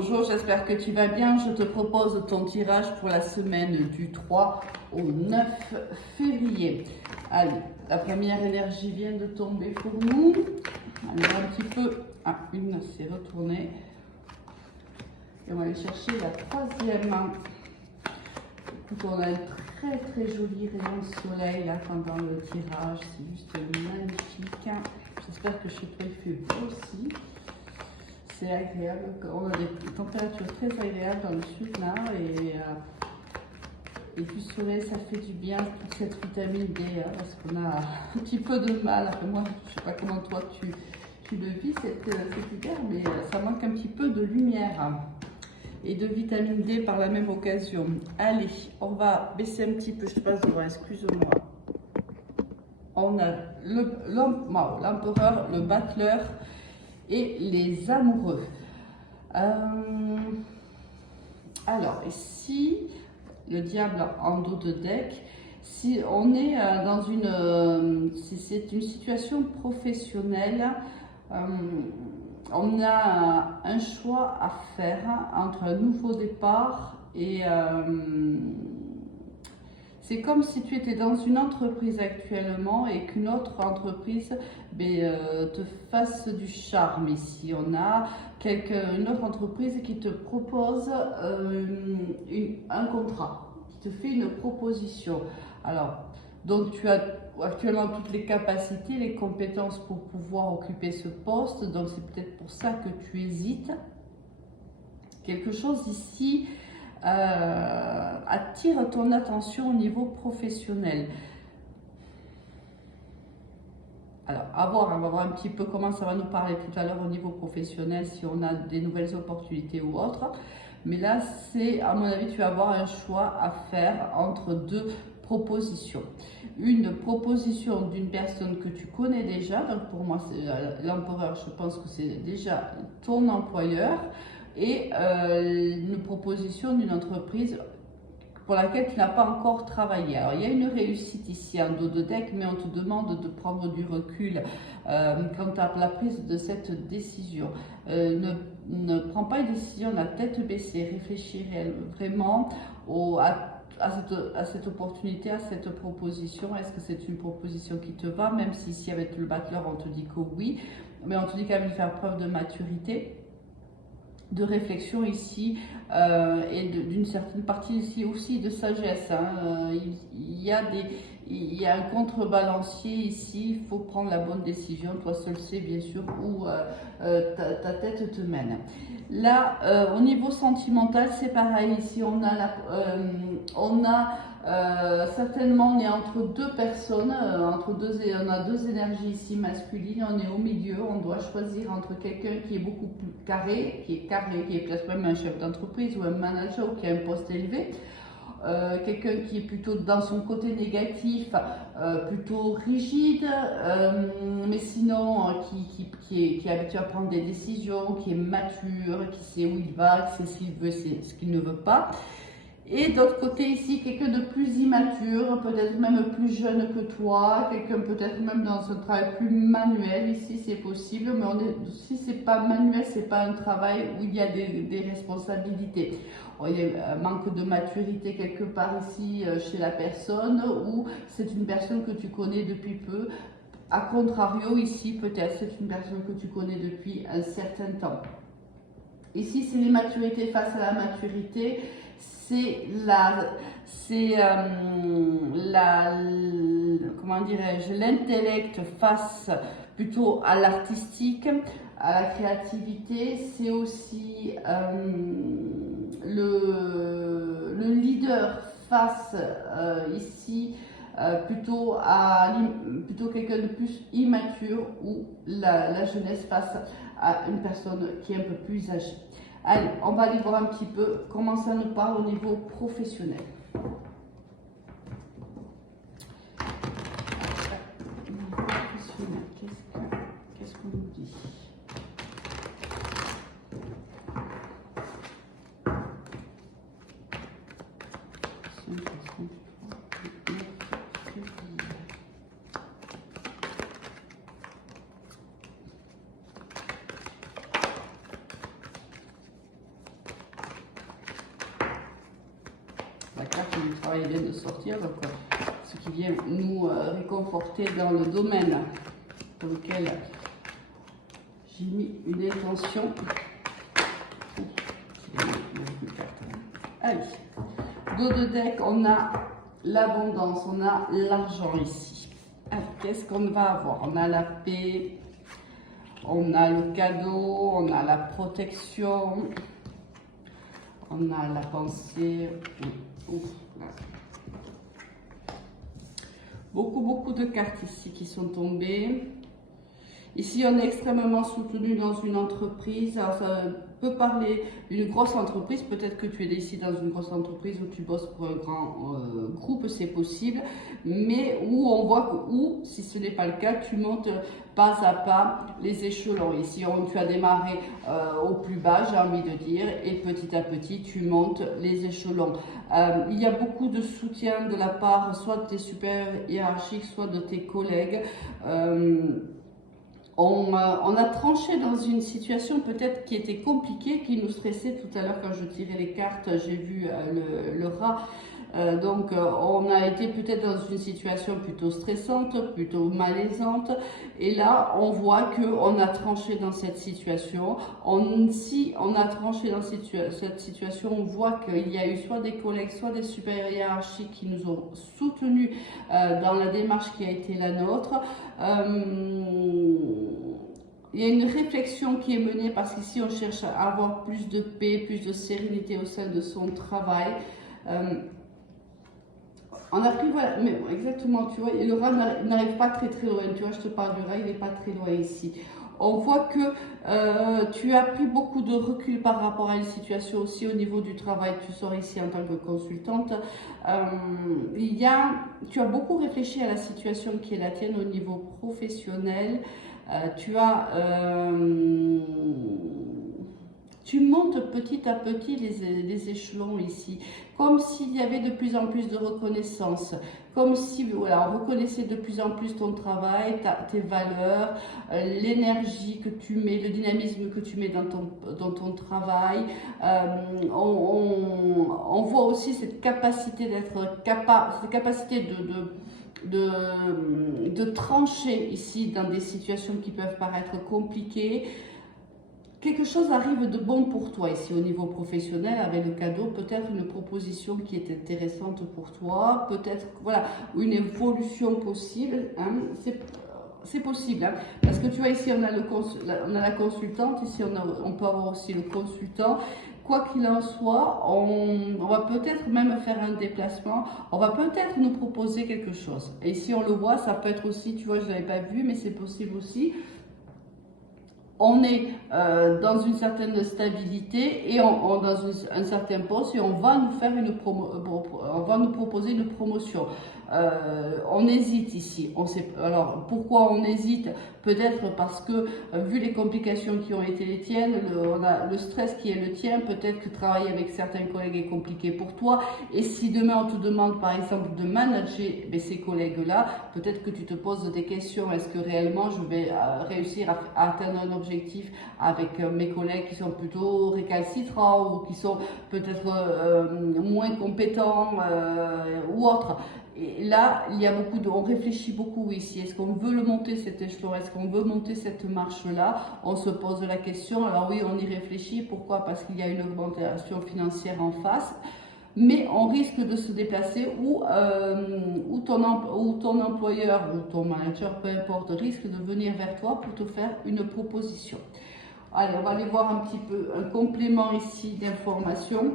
Bonjour, j'espère que tu vas bien. Je te propose ton tirage pour la semaine du 3 au 9 février. Allez, la première énergie vient de tomber pour nous. Allez, un petit peu. Ah, une s'est retournée. Et on va aller chercher la troisième. Écoute, on a un très joli rayon de soleil là pendant le tirage. C'est juste magnifique. J'espère que chez toi il fait beau aussi. C'est agréable, on a des températures très agréables dans le sud là et du soleil ça fait du bien pour cette vitamine D hein, parce qu'on a un petit peu de mal. Après moi je sais pas comment toi tu le vis cet hiver mais ça manque un petit peu de lumière hein, et de vitamine D par la même occasion. Allez, on va baisser un petit peu, je te passe devant, excuse-moi. On a l'empereur, le battleur et les amoureux. Alors, ici, le diable en dos de deck, si on est dans si c'est une situation professionnelle, on a un choix à faire entre un nouveau départ et c'est comme si tu étais dans une entreprise actuellement et qu'une autre entreprise te fasse du charme. Ici, on a une autre entreprise qui te propose un contrat, qui te fait une proposition. Alors, donc tu as actuellement toutes les capacités, les compétences pour pouvoir occuper ce poste. Donc c'est peut-être pour ça que tu hésites. Quelque chose ici attire ton attention au niveau professionnel. Alors, on va voir un petit peu comment ça va nous parler tout à l'heure au niveau professionnel, si on a des nouvelles opportunités ou autres. Mais là, c'est, à mon avis, tu vas avoir un choix à faire entre deux propositions. Une proposition d'une personne que tu connais déjà, donc pour moi, c'est l'empereur, je pense que c'est déjà ton employeur, et une proposition d'une entreprise pour laquelle tu n'as pas encore travaillé. Alors, il y a une réussite ici en dos de deck, mais on te demande de prendre du recul quant à la prise de cette décision. Ne prends pas une décision la tête baissée, réfléchis vraiment à cette opportunité, à cette proposition. Est-ce que c'est une proposition qui te va, même si ici avec le battleur on te dit que oui, mais on te dit quand même de faire preuve de maturité, de réflexion ici et d'une certaine partie ici aussi de sagesse. Hein. Il y a un contrebalancier ici, il faut prendre la bonne décision. Toi seul sais bien sûr où ta tête te mène. Là, au niveau sentimental, c'est pareil. Ici, on a certainement, on est entre deux personnes, on a deux énergies ici masculines, on est au milieu, on doit choisir entre quelqu'un qui est beaucoup plus carré, qui est peut-être même un chef d'entreprise ou un manager ou qui a un poste élevé. Quelqu'un qui est plutôt dans son côté négatif, plutôt rigide, mais sinon qui est habitué à prendre des décisions, qui est mature, qui sait où il va, qui sait ce qu'il veut, ce qu'il ne veut pas. Et d'autre côté ici, quelqu'un de plus immature, peut-être même plus jeune que toi, quelqu'un peut-être même dans un travail plus manuel, ici c'est possible, mais si c'est pas manuel, c'est pas un travail où il y a des responsabilités. Il y a un manque de maturité quelque part ici chez la personne, ou c'est une personne que tu connais depuis peu. A contrario, ici peut-être c'est une personne que tu connais depuis un certain temps. Ici, c'est l'immaturité face à la maturité. Comment dirais-je, l'intellect face plutôt à l'artistique, à la créativité. C'est aussi le leader face ici plutôt quelqu'un de plus immature, ou la jeunesse face à une personne qui est un peu plus âgée. Allez, on va aller voir un petit peu comment ça nous parle au niveau professionnel. Qu'est-ce qu'on nous dit? du travail vient de sortir, donc ce qui vient nous réconforter dans le domaine dans lequel j'ai mis une intention. Allez, dos de deck, on a l'abondance, on a l'argent ici. Qu'est-ce qu'on va avoir? On a la paix, on a le cadeau, on a la protection, on a la pensée. Beaucoup de cartes ici qui sont tombées. Ici, on est extrêmement soutenu dans une entreprise. Alors, ça peut parler d'une grosse entreprise. Peut-être que tu es ici dans une grosse entreprise où tu bosses pour un grand groupe, c'est possible. Mais où on voit que, ou si ce n'est pas le cas, tu montes pas à pas les échelons. Ici, tu as démarré au plus bas, j'ai envie de dire, et petit à petit, tu montes les échelons. Il y a beaucoup de soutien de la part soit de tes supérieurs hiérarchiques, soit de tes collègues. On a tranché dans une situation peut-être qui était compliquée, qui nous stressait. Tout à l'heure quand je tirais les cartes, j'ai vu le rat. Donc on a été peut-être dans une situation plutôt stressante, plutôt malaisante. Et là, on voit qu'on a tranché dans cette situation. Si on a tranché dans cette situation, on voit qu'il y a eu soit des collègues, soit des supérieurs hiérarchiques qui nous ont soutenus dans la démarche qui a été la nôtre. Il y a une réflexion qui est menée parce qu'ici on cherche à avoir plus de paix, plus de sérénité au sein de son travail. On a pris, voilà, mais exactement, tu vois, et le rat n'arrive pas très loin, tu vois, je te parle du rat, il n'est pas très loin ici. On voit que tu as pris beaucoup de recul par rapport à une situation aussi au niveau du travail. Tu sors ici en tant que consultante. Tu as beaucoup réfléchi à la situation qui est la tienne au niveau professionnel. Tu montes petit à petit les échelons ici, comme s'il y avait de plus en plus de reconnaissance, comme si voilà, on reconnaissait de plus en plus ton travail, tes valeurs, l'énergie que tu mets, le dynamisme que tu mets dans ton travail. On voit aussi cette capacité d'être capable, cette capacité de trancher ici dans des situations qui peuvent paraître compliquées. Quelque chose arrive de bon pour toi ici au niveau professionnel avec le cadeau, peut-être une proposition qui est intéressante pour toi, peut-être voilà, une évolution possible, hein, c'est possible, hein, parce que tu vois ici on a la consultante, ici on peut avoir aussi le consultant. Quoi qu'il en soit, on va peut-être même faire un déplacement, on va peut-être nous proposer quelque chose. Et ici on le voit, ça peut être aussi, tu vois je ne l'avais pas vu, mais c'est possible aussi. On est dans une certaine stabilité et dans un certain poste et on va nous faire on va nous proposer une promotion. On hésite ici. Alors pourquoi on hésite? Peut-être parce que vu les complications qui ont été les tiennes, on a le stress qui est le tien, peut-être que travailler avec certains collègues est compliqué pour toi. Et si demain on te demande par exemple de manager ces collègues-là, peut-être que tu te poses des questions. Est-ce que réellement je vais réussir à atteindre un objectif avec mes collègues qui sont plutôt récalcitrants ou qui sont peut-être moins compétents ou autres? Et là, il y a on réfléchit beaucoup ici. Est-ce qu'on veut le monter cet échelon? Est-ce qu'on veut monter cette marche-là? On se pose la question. Alors oui, on y réfléchit. Pourquoi? Parce qu'il y a une augmentation financière en face. Mais on risque de se déplacer ou ton employeur ou ton manager, peu importe, risque de venir vers toi pour te faire une proposition. Allez, on va aller voir un petit peu un complément ici d'information.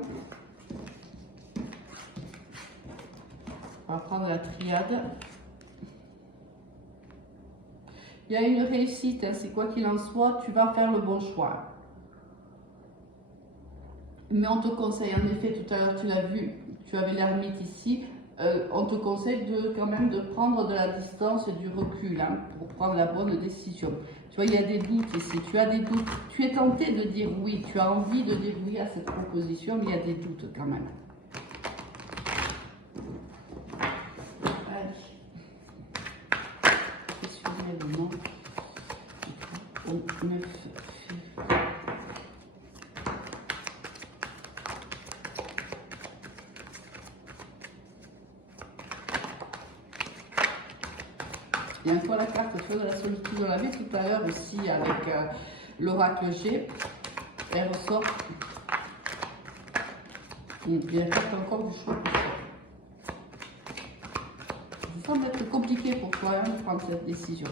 On va prendre la triade. Il y a une réussite, hein, c'est quoi qu'il en soit, tu vas faire le bon choix. Mais on te conseille, en effet, tout à l'heure tu l'as vu, tu avais l'ermite ici, on te conseille quand même de prendre de la distance et du recul hein, pour prendre la bonne décision. Tu vois, il y a des doutes ici, tu as des doutes, tu es tenté de dire oui, tu as envie de dire oui à cette proposition, mais il y a des doutes quand même. Et encore la carte, tu vois, de la solitude, on l'avait tout à l'heure aussi avec l'oracle G. Elle ressort. Et puis elle carte encore du choix. Ça semble être compliqué pour toi hein, de prendre cette décision.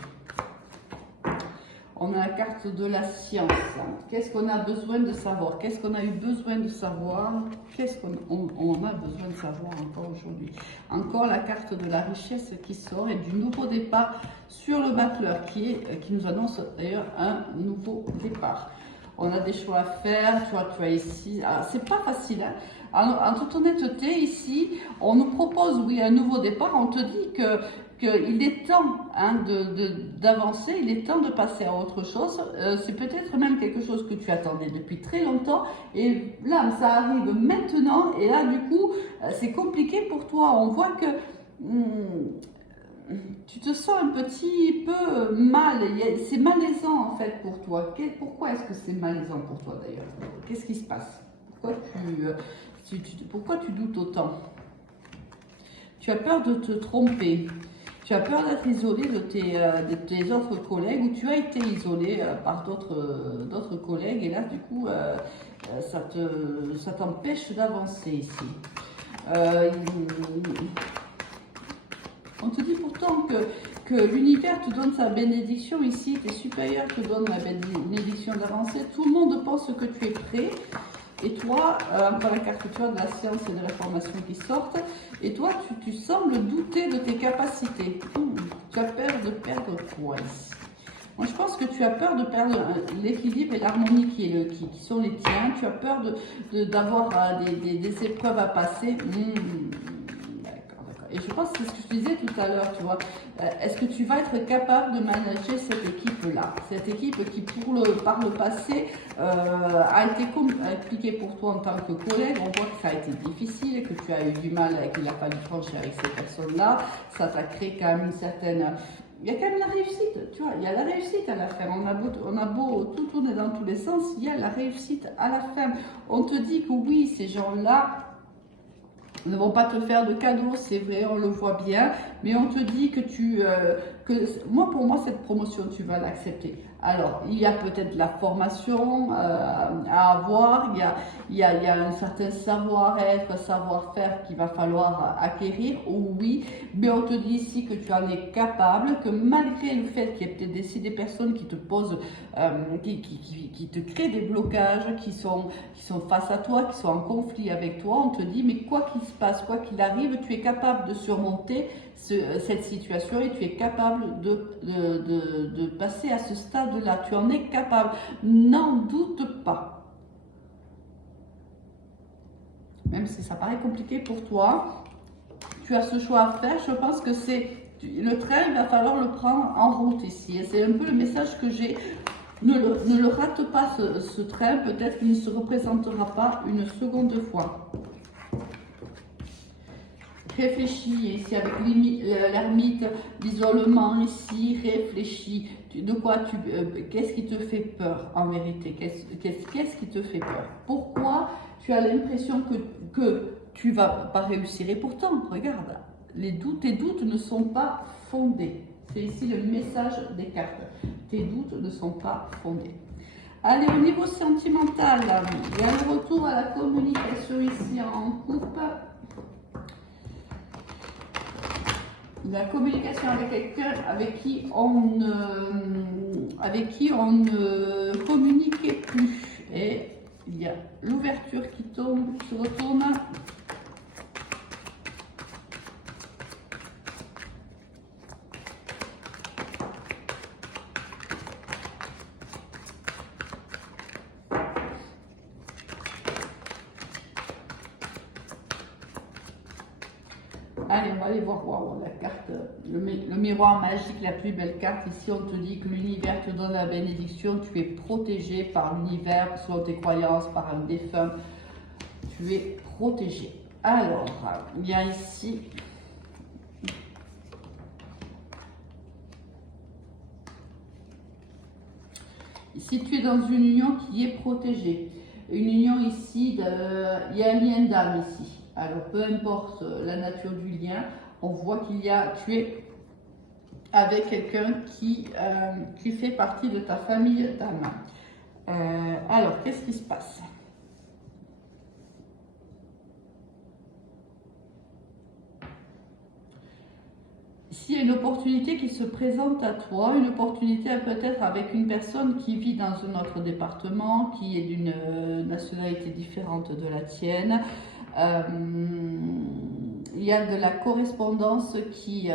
On a la carte de la science. Qu'est-ce qu'on a besoin de savoir? Qu'est-ce qu'on a eu besoin de savoir? Qu'est-ce qu'on a besoin de savoir encore aujourd'hui? Encore la carte de la richesse qui sort et du nouveau départ sur le battleur qui nous annonce d'ailleurs un nouveau départ. On a des choix à faire, tu vois ici, c'est pas facile. Hein. En toute honnêteté, ici, on nous propose, oui, un nouveau départ, on te dit qu'il est temps hein, d'avancer, il est temps de passer à autre chose. C'est peut-être même quelque chose que tu attendais depuis très longtemps, et là, ça arrive maintenant, et là, du coup, c'est compliqué pour toi. On voit que... tu te sens un petit peu mal, c'est malaisant en fait pour toi. Pourquoi est-ce que c'est malaisant pour toi d'ailleurs? Qu'est-ce qui se passe? Pourquoi tu doutes autant? Tu as peur de te tromper, tu as peur d'être isolé de tes autres collègues, ou tu as été isolé par d'autres collègues, et là du coup ça t'empêche d'avancer ici. On te dit pourtant que l'univers te donne sa bénédiction ici, tes supérieurs te donnent la bénédiction d'avancer, tout le monde pense que tu es prêt, et toi, encore la carte tu vois, de la science et de l'information qui sortent, et toi tu sembles douter de tes capacités. Tu as peur de perdre quoi ici? Moi je pense que tu as peur de perdre l'équilibre et l'harmonie qui sont les tiens, tu as peur d'avoir des épreuves à passer. Et je pense que c'est ce que je disais tout à l'heure, tu vois. Est-ce que tu vas être capable de manager cette équipe-là? Cette équipe qui, par le passé, a été compliquée pour toi en tant que collègue. On voit que ça a été difficile, que tu as eu du mal, qu'il a fallu trancher avec ces personnes-là. Ça t'a créé quand même une certaine... Il y a quand même la réussite, tu vois. Il y a la réussite à la fin. On a beau tout tourner dans tous les sens, il y a la réussite à la fin. On te dit que oui, ces gens-là ne vont pas te faire de cadeaux, c'est vrai, on le voit bien, mais on te dit que pour moi, cette promotion, tu vas l'accepter. Alors, il y a peut-être de la formation à avoir, il y a un certain savoir-être, savoir-faire qu'il va falloir acquérir, oui, mais on te dit ici que tu en es capable, que malgré le fait qu'il y ait peut-être des personnes qui te posent, qui te créent des blocages, qui sont face à toi, qui sont en conflit avec toi, on te dit, mais quoi qu'il se passe, quoi qu'il arrive, tu es capable de surmonter cette situation et tu es capable de passer à ce stade-là. Tu en es capable. N'en doute pas. Même si ça paraît compliqué pour toi, tu as ce choix à faire. Je pense que le train, il va falloir le prendre en route ici. Et c'est un peu le message que j'ai. Ne le rate pas ce train. Peut-être qu'il ne se représentera pas une seconde fois. Réfléchis ici avec l'ermite, l'isolement ici, réfléchis. Qu'est-ce qui te fait peur en vérité? Qu'est-ce qui te fait peur? Pourquoi tu as l'impression que tu vas pas réussir? Et pourtant, regarde, tes doutes ne sont pas fondés. C'est ici le message des cartes. Tes doutes ne sont pas fondés. Allez, au niveau sentimental, il y a le retour à la communication ici en couple. La communication avec quelqu'un avec qui on ne communiquait plus. Et il y a l'ouverture qui tombe, qui se retourne. Allez, on va aller voir la carte, le miroir magique, la plus belle carte. Ici, on te dit que l'univers te donne la bénédiction. Tu es protégé par l'univers, selon tes croyances, par un défunt. Tu es protégé. Alors, il y a ici... Ici, tu es dans une union qui est protégée. Une union ici, il y a un lien d'âme ici. Alors, peu importe la nature du lien, on voit tu es avec quelqu'un qui fait partie de ta famille d'âme. Alors, qu'est-ce qui se passe? S'il y a une opportunité qui se présente à toi, une opportunité peut-être avec une personne qui vit dans un autre département, qui est d'une nationalité différente de la tienne, il y a de la correspondance qui,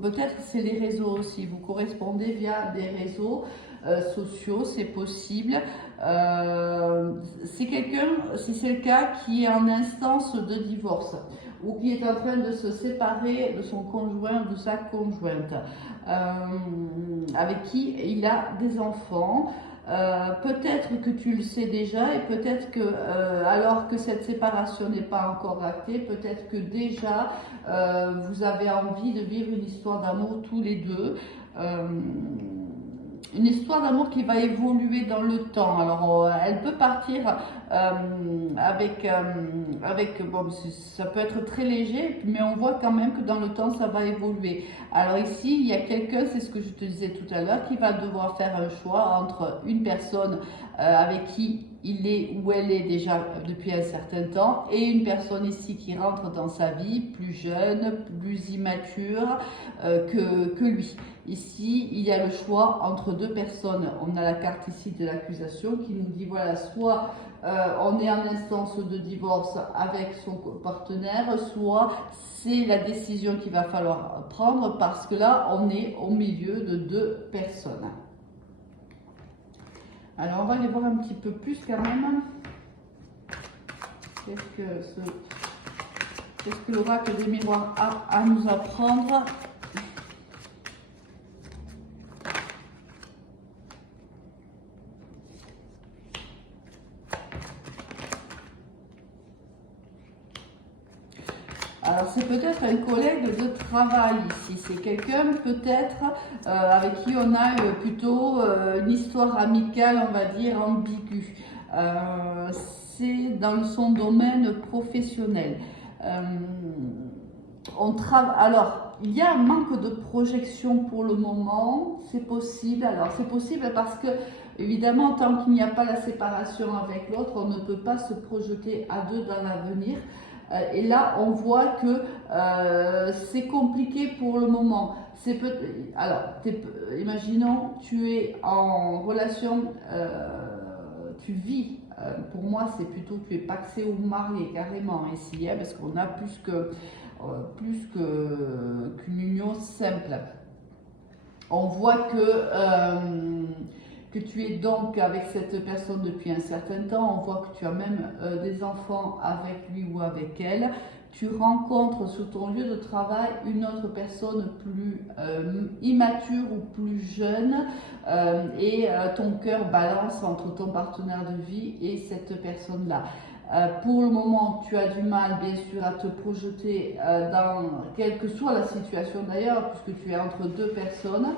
peut-être c'est les réseaux aussi, vous correspondez via des réseaux sociaux, c'est possible. C'est quelqu'un, si c'est le cas, qui est en instance de divorce ou qui est en train de se séparer de son conjoint ou de sa conjointe, avec qui il a des enfants. Peut-être que tu le sais déjà et peut-être que alors que cette séparation n'est pas encore actée, peut-être que déjà vous avez envie de vivre une histoire d'amour tous les deux. Une histoire d'amour qui va évoluer dans le temps. Alors, elle peut partir bon, ça peut être très léger, mais on voit quand même que dans le temps, ça va évoluer. Alors ici, il y a quelqu'un, c'est ce que je te disais tout à l'heure, qui va devoir faire un choix entre une personne avec qui il est ou elle est déjà depuis un certain temps et une personne ici qui rentre dans sa vie, plus jeune, plus immature que lui. Ici, il y a le choix entre deux personnes. On a la carte ici de l'accusation qui nous dit, voilà, soit on est en instance de divorce avec son partenaire, soit c'est la décision qu'il va falloir prendre parce que là, on est au milieu de deux personnes. Alors, on va aller voir un petit peu plus quand même. Qu'est-ce que l'oracle des miroirs a à nous apprendre? Alors c'est peut-être un collègue de travail ici, c'est quelqu'un peut-être avec qui on a plutôt une histoire amicale, on va dire, ambiguë. C'est dans son domaine professionnel. Alors, il y a un manque de projection pour le moment, c'est possible. Alors c'est possible parce que évidemment, tant qu'il n'y a pas la séparation avec l'autre, on ne peut pas se projeter à deux dans l'avenir. Et là, on voit que c'est compliqué pour le moment. Alors, imaginons, tu es en relation, tu vis. Pour moi, c'est plutôt tu es paxé ou marié carrément ici, hein, parce qu'on a qu'une union simple. On voit que tu es donc avec cette personne depuis un certain temps, on voit que tu as même des enfants avec lui ou avec elle. Tu rencontres sur ton lieu de travail une autre personne plus immature ou plus jeune et ton cœur balance entre ton partenaire de vie et cette personne-là. Pour le moment, tu as du mal, bien sûr, à te projeter dans quelle que soit la situation d'ailleurs, puisque tu es entre deux personnes.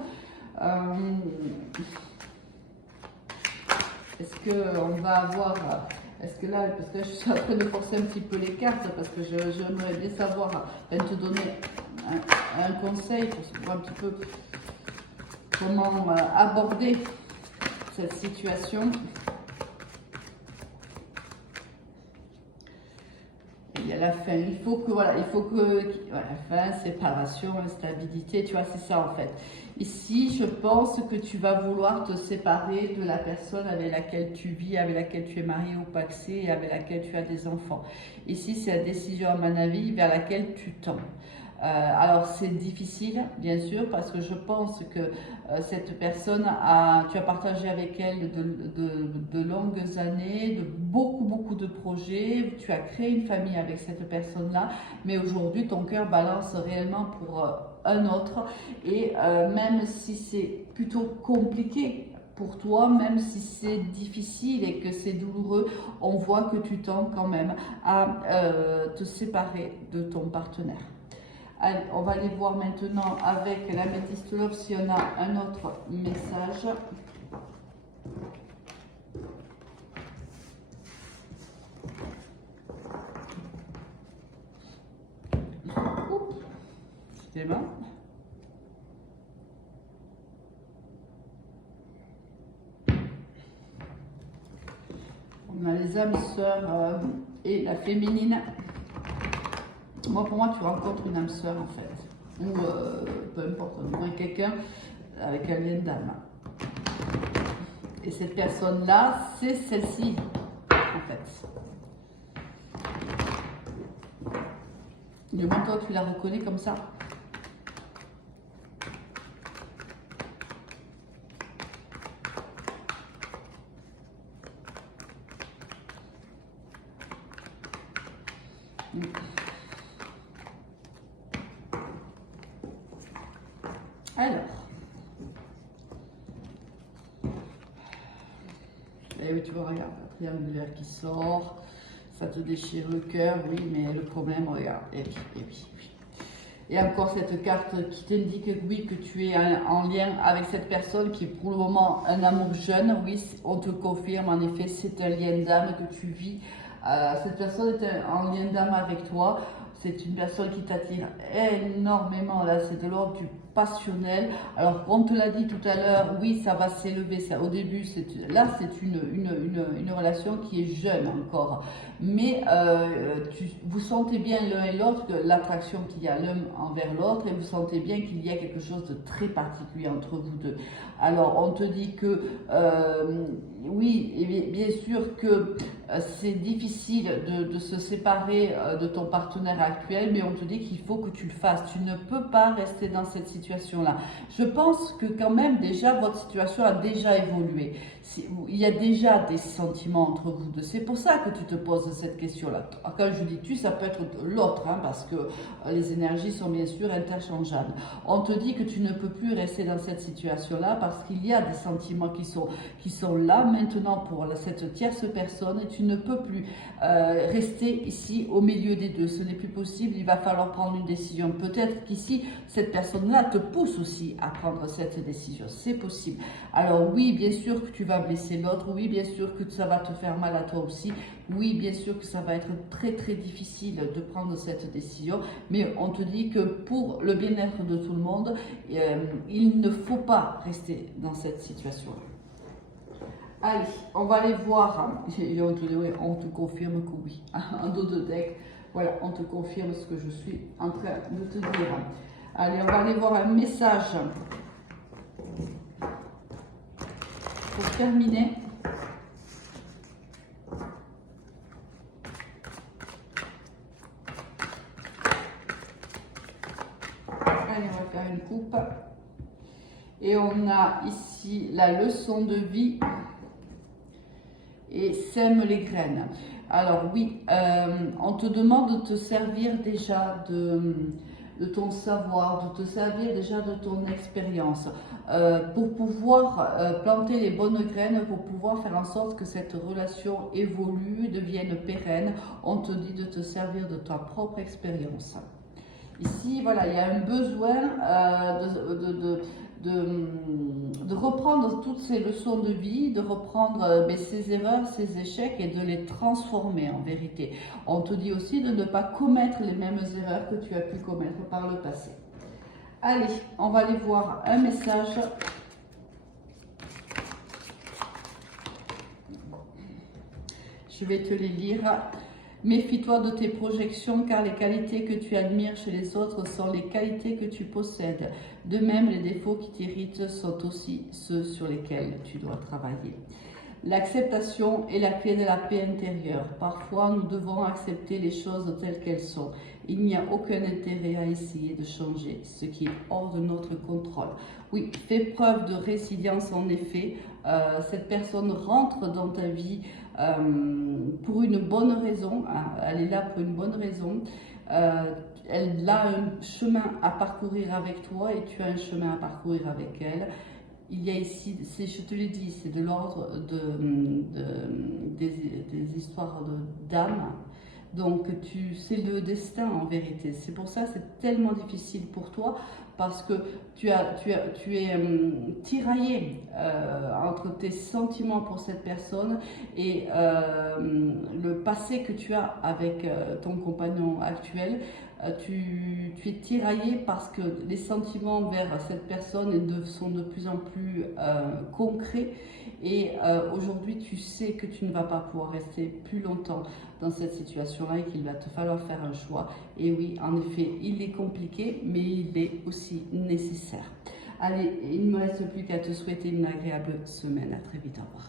Est-ce qu'on va avoir... Est-ce que là, parce que là, je suis en train de forcer un petit peu les cartes, parce que j'aimerais bien savoir, te donner un conseil pour savoir un petit peu comment aborder cette situation. Il y a la fin, il faut que, voilà, fin, séparation, instabilité, tu vois, c'est ça en fait. Ici, je pense que tu vas vouloir te séparer de la personne avec laquelle tu vis, avec laquelle tu es marié ou paxé et avec laquelle tu as des enfants. Ici, c'est la décision, à mon avis, vers laquelle tu tends. Alors c'est difficile bien sûr parce que je pense que cette personne tu as partagé avec elle de longues années, de beaucoup de projets, tu as créé une famille avec cette personne-là, mais aujourd'hui ton cœur balance réellement pour un autre et même si c'est plutôt compliqué pour toi, même si c'est difficile et que c'est douloureux, on voit que tu tends quand même à te séparer de ton partenaire. Allez, on va aller voir maintenant avec l'améthyste love si on a un autre message. Excusez-moi. On a les âmes sœurs et la féminine. Moi, pour moi, tu rencontres une âme sœur en fait. Ou peu importe, au moins quelqu'un avec un lien d'âme. Et cette personne-là, c'est celle-ci, en fait. Du moins, toi, tu la reconnais comme ça. Alors, et oui, tu vois, regarde, un triangle de l'air qui sort, ça te déchire le cœur, oui, mais le problème, regarde, et puis. Et encore cette carte qui t'indique, oui, que tu es en lien avec cette personne qui est pour le moment un amour jeune, oui, on te confirme, en effet, c'est un lien d'âme que tu vis. Cette personne est en lien d'âme avec toi. C'est une personne qui t'attire énormément, là, c'est de l'ordre du passionnel. Alors, on te l'a dit tout à l'heure, oui, ça va s'élever. Au début, là, c'est une relation qui est jeune encore. Mais vous sentez bien l'un et l'autre l'attraction qu'il y a l'un envers l'autre et vous sentez bien qu'il y a quelque chose de très particulier entre vous deux. Alors, on te dit que, oui, et bien sûr que c'est difficile de se séparer de ton partenaire actuel, mais on te dit qu'il faut que tu le fasses. Tu ne peux pas rester dans cette situation-là. Je pense que quand même, déjà, votre situation a déjà évolué. Il y a déjà des sentiments entre vous deux. C'est pour ça que tu te poses cette question-là. Quand je dis tu, ça peut être l'autre, hein, parce que les énergies sont bien sûr interchangeables. On te dit que tu ne peux plus rester dans cette situation-là parce qu'il y a des sentiments qui sont là maintenant pour cette tierce personne et tu ne peux plus rester ici au milieu des deux. Ce n'est plus possible, il va falloir prendre une décision. Peut-être qu'ici, cette personne-là te pousse aussi à prendre cette décision. C'est possible. Alors oui, bien sûr que tu vas blesser l'autre. Oui, bien sûr que ça va te faire mal à toi aussi. Oui, bien sûr que ça va être très très difficile de prendre cette décision. Mais on te dit que pour le bien-être de tout le monde, il ne faut pas rester dans cette situation-là. Allez, on va aller voir. On te confirme que oui. Un dos de deck. Voilà, on te confirme ce que je suis en train de te dire. Allez, on va aller voir un message. Pour terminer. Allez, on va faire une coupe. Et on a ici la leçon de vie. Et sème les graines. Alors oui, on te demande de te servir déjà de ton savoir, de te servir déjà de ton expérience pour pouvoir planter les bonnes graines, pour pouvoir faire en sorte que cette relation évolue, devienne pérenne. On te dit de te servir de ta propre expérience. Ici, voilà, il y a un besoin de reprendre toutes ces leçons de vie, de reprendre ces erreurs, ces échecs et de les transformer en vérité. On te dit aussi de ne pas commettre les mêmes erreurs que tu as pu commettre par le passé. Allez, on va aller voir un message. Je vais te les lire. Méfie-toi de tes projections car les qualités que tu admires chez les autres sont les qualités que tu possèdes. De même, les défauts qui t'irritent sont aussi ceux sur lesquels tu dois travailler. L'acceptation est la clé de la paix intérieure. Parfois, nous devons accepter les choses telles qu'elles sont. Il n'y a aucun intérêt à essayer de changer ce qui est hors de notre contrôle. Oui, fais preuve de résilience en effet. Cette personne rentre dans ta vie pour une bonne raison. Elle est là pour une bonne raison. Elle a un chemin à parcourir avec toi et tu as un chemin à parcourir avec elle. Il y a ici, je te l'ai dit, c'est de l'ordre des histoires d'âme. Donc, c'est le destin en vérité. C'est pour ça que c'est tellement difficile pour toi parce que tu es tiraillé entre tes sentiments pour cette personne et le passé que tu as avec ton compagnon actuel. Tu es tiraillé parce que les sentiments vers cette personne sont de plus en plus concrets et aujourd'hui tu sais que tu ne vas pas pouvoir rester plus longtemps dans cette situation-là et qu'il va te falloir faire un choix. Et oui, en effet, il est compliqué, mais il est aussi nécessaire. Allez, il ne me reste plus qu'à te souhaiter une agréable semaine. À très vite, au revoir.